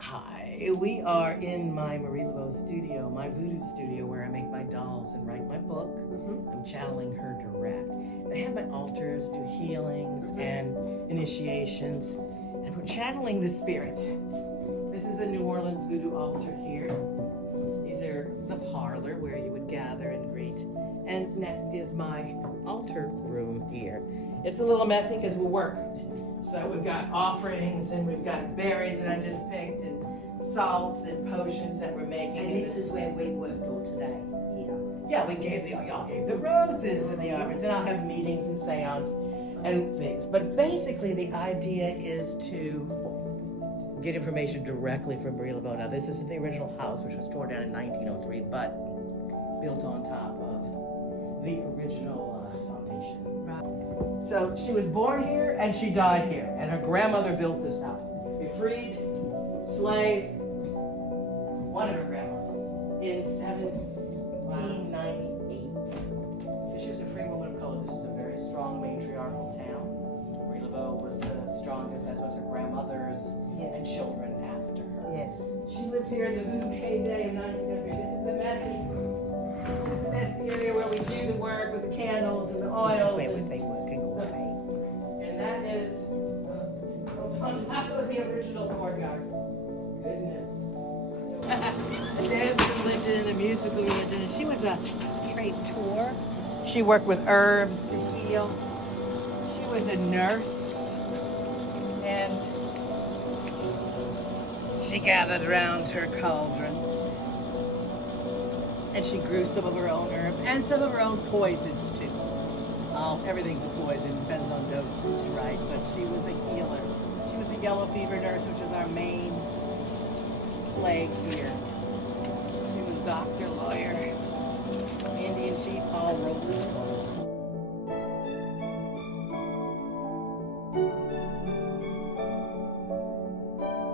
Hi, we are in my Marie Laveau studio, my Voodoo studio, where I make my dolls and write my book. I'm channeling her direct. And I have my altars, do healings and initiations, and we're channeling the spirit. This is a New Orleans Voodoo altar here. These are the parlor where you would gather and greet. And next is my altar room here. It's a little messy because we work. So we've got offerings and we've got berries that I just picked and salts and potions that we're making. And this is where we worked all today, here. Yeah, y'all gave the roses and the offerings, and I'll have meetings and seance and things. But basically the idea is to get information directly from Marie Laveau. Now this is the original house, which was torn down in 1903, but built on top of the original foundation. So she was born here and she died here, and her grandmother built this house. A freed slave, one of her grandmas, in 1798. So she was a free woman of color. This is a very strong matriarchal town. Marie Laveau was the strongest, as was her grandmothers and children after her. Yes. She lived here in the Voodoo heyday of 1903. This is the messy area where we do the work with the candles and the oils. This is where we've been working all day. And that is on top of the original courtyard. Goodness. The dance religion, the musical religion. And she was a traiteur. She worked with herbs to heal. She was a nurse. And she gathered around her cauldron. And she grew some of her own herbs and some of her own poisons too. Everything's a poison, depends on dosage, right? But she was a healer. She was a yellow fever nurse, which is our main plague here. She was Dr.